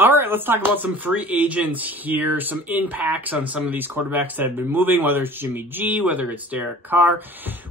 All right, let's talk about some free agents here, some impacts on some of these quarterbacks that have been moving, whether it's Jimmy G, whether it's Derek Carr.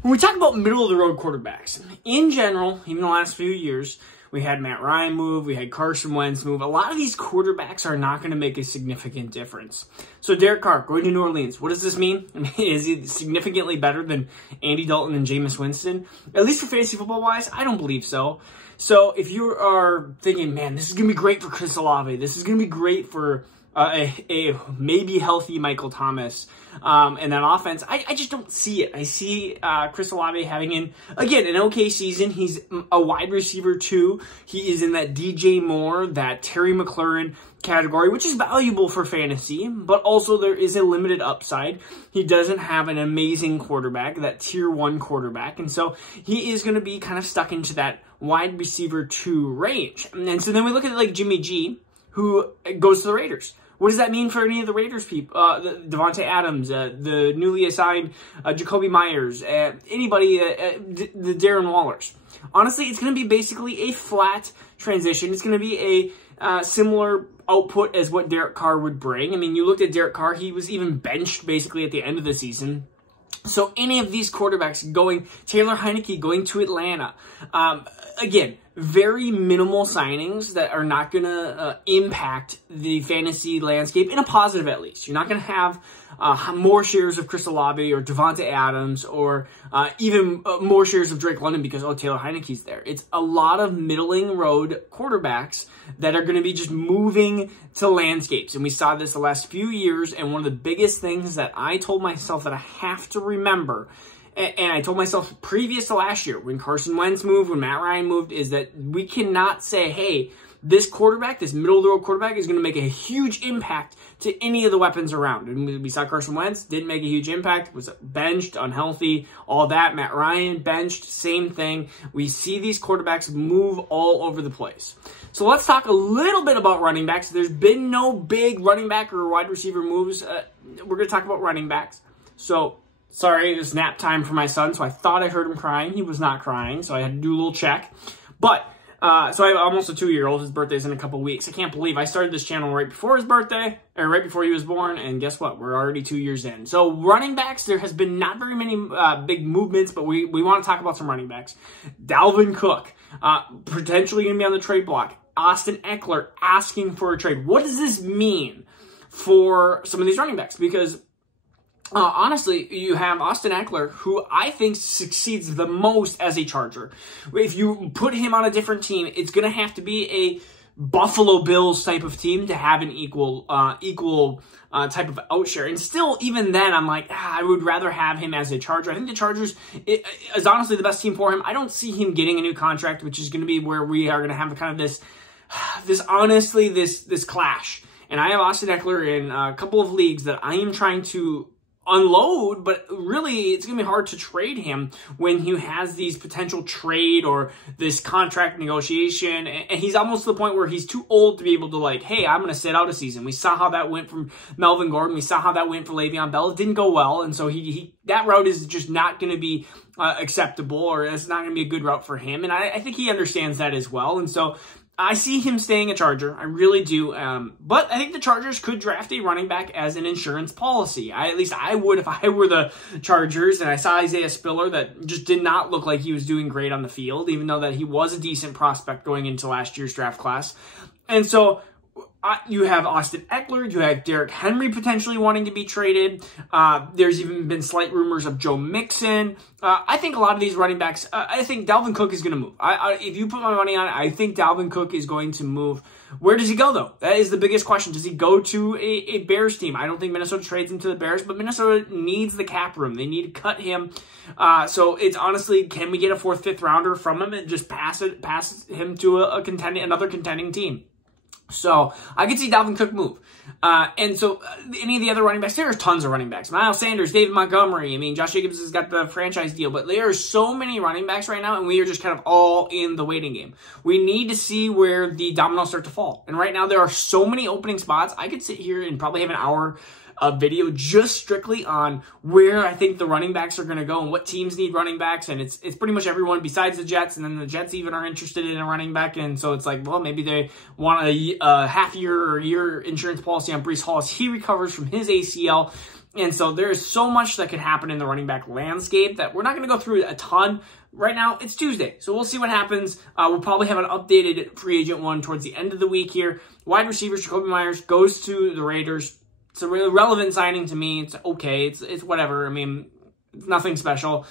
When we talk about middle-of-the-road quarterbacks, in general, even the last few years, we had Matt Ryan move, we had Carson Wentz move. A lot of these quarterbacks are not going to make a significant difference. So Derek Carr going to New Orleans, what does this mean? I mean, is he significantly better than Andy Dalton and Jameis Winston? At least for fantasy football-wise, I don't believe so. So if you are thinking, man, this is going to be great for Chris Olave, this is going to be great for a maybe healthy Michael Thomas and that offense, I just don't see it. I see Chris Olave having, again, an okay season. He's a wide receiver too. He is in that DJ Moore, that Terry McLaurin category, which is valuable for fantasy, but also there is a limited upside. He doesn't have an amazing quarterback, that tier 1 quarterback, and so he is going to be kind of stuck into that wide receiver 2 range. And so then we look at like Jimmy G, who goes to the Raiders. What does that mean for any of the Raiders people? Devontae Adams, the newly assigned Jacoby Myers, anybody, the Darren Wallers. Honestly, it's going to be basically a flat transition. It's going to be a similar output as what Derek Carr would bring. I mean, you looked at Derek Carr, he was even benched basically at the end of the season. So any of these quarterbacks going, Taylor Heineke going to Atlanta, again, very minimal signings that are not going to impact the fantasy landscape in a positive, at least. You're not going to have more shares of Chris Olave or Devontae Adams or even more shares of Drake London because, oh, Taylor Heineke's there. It's a lot of middling road quarterbacks that are going to be just moving to landscapes. And we saw this the last few years. And one of the biggest things that I told myself that I have to remember, and I told myself previous to last year, when Carson Wentz moved, when Matt Ryan moved, is that we cannot say, hey, this quarterback, this middle-of-the-road quarterback is going to make a huge impact to any of the weapons around. And we saw Carson Wentz, didn't make a huge impact, was benched, unhealthy, all that. Matt Ryan, benched, same thing. We see these quarterbacks move all over the place. So let's talk a little bit about running backs. There's been no big running back or wide receiver moves. We're going to talk about running backs. So, sorry, it was nap time for my son, so I thought I heard him crying. He was not crying, so I had to do a little check. But, so I have almost a 2-year-old. His birthday's in a couple weeks. I can't believe I started this channel right before his birthday, or right before he was born, and guess what? We're already 2 years in. So running backs, there has been not very many big movements, but we want to talk about some running backs. Dalvin Cook, potentially going to be on the trade block. Austin Eckler asking for a trade. What does this mean for some of these running backs? Because honestly, you have Austin Eckler, who I think succeeds the most as a Charger. If you put him on a different team, it's going to have to be a Buffalo Bills type of team to have an equal type of outshare. And still, even then, I'm like, I would rather have him as a Charger. I think the Chargers is honestly the best team for him. I don't see him getting a new contract, which is going to be where we are going to have kind of this clash. And I have Austin Eckler in a couple of leagues that I am trying to unload, but really it's going to be hard to trade him when he has these potential trade or this contract negotiation, and he's almost to the point where he's too old to be able to like, hey, I'm going to sit out a season. We saw how that went from Melvin Gordon. We saw how that went for Le'Veon Bell. It didn't go well, and so that route is just not going to be acceptable, or it's not going to be a good route for him, and I think he understands that as well, and so I see him staying a Charger. I really do. But I think the Chargers could draft a running back as an insurance policy. At least I would if I were the Chargers and I saw Isaiah Spiller that just did not look like he was doing great on the field, even though that he was a decent prospect going into last year's draft class. And so you have Austin Eckler, you have Derrick Henry potentially wanting to be traded. There's even been slight rumors of Joe Mixon. I think a lot of these running backs, I think Dalvin Cook is going to move. If you put my money on it, I think Dalvin Cook is going to move. Where does he go, though? That is the biggest question. Does he go to a Bears team? I don't think Minnesota trades him to the Bears, but Minnesota needs the cap room. They need to cut him. So it's honestly, can we get a 4th, 5th rounder from him and just pass him to another contending team? So I could see Dalvin Cook move. And so any of the other running backs, there are tons of running backs. Miles Sanders, David Montgomery. I mean, Josh Jacobs has got the franchise deal, but there are so many running backs right now, and we are just kind of all in the waiting game. We need to see where the dominoes start to fall. And right now there are so many opening spots. I could sit here and probably have an hour a video just strictly on where I think the running backs are going to go and what teams need running backs. And it's pretty much everyone besides the Jets. And then the Jets even are interested in a running back. And so it's like, well, maybe they want a half-year or year insurance policy on Breece Hall as he recovers from his ACL. And so there's so much that could happen in the running back landscape that we're not going to go through a ton. Right now, it's Tuesday, so we'll see what happens. We'll probably have an updated free agent one towards the end of the week here. Wide receivers, Jacoby Myers goes to the Raiders. It's a really relevant signing to me. It's okay. It's whatever. I mean, it's nothing special.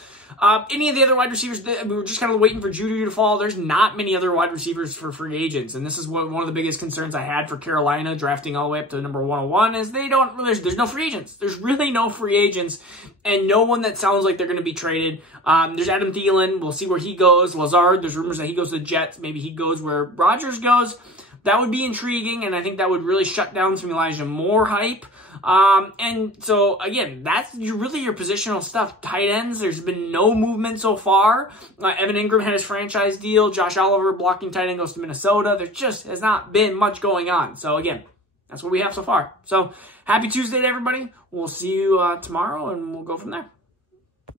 Any of the other wide receivers, we were just kind of waiting for Judy to fall. There's not many other wide receivers for free agents, and this is one of the biggest concerns I had for Carolina drafting all the way up to number 101 is there's no free agents. There's really no free agents, and no one that sounds like they're going to be traded. There's Adam Thielen. We'll see where he goes. Lazard, there's rumors that he goes to the Jets. Maybe he goes where Rodgers goes. That would be intriguing, and I think that would really shut down some Elijah Moore hype. And so, again, that's really your positional stuff. Tight ends, there's been no movement so far. Evan Ingram had his franchise deal. Josh Oliver, blocking tight end, goes to Minnesota. There just has not been much going on. So, again, that's what we have so far. So, happy Tuesday to everybody. We'll see you tomorrow, and we'll go from there.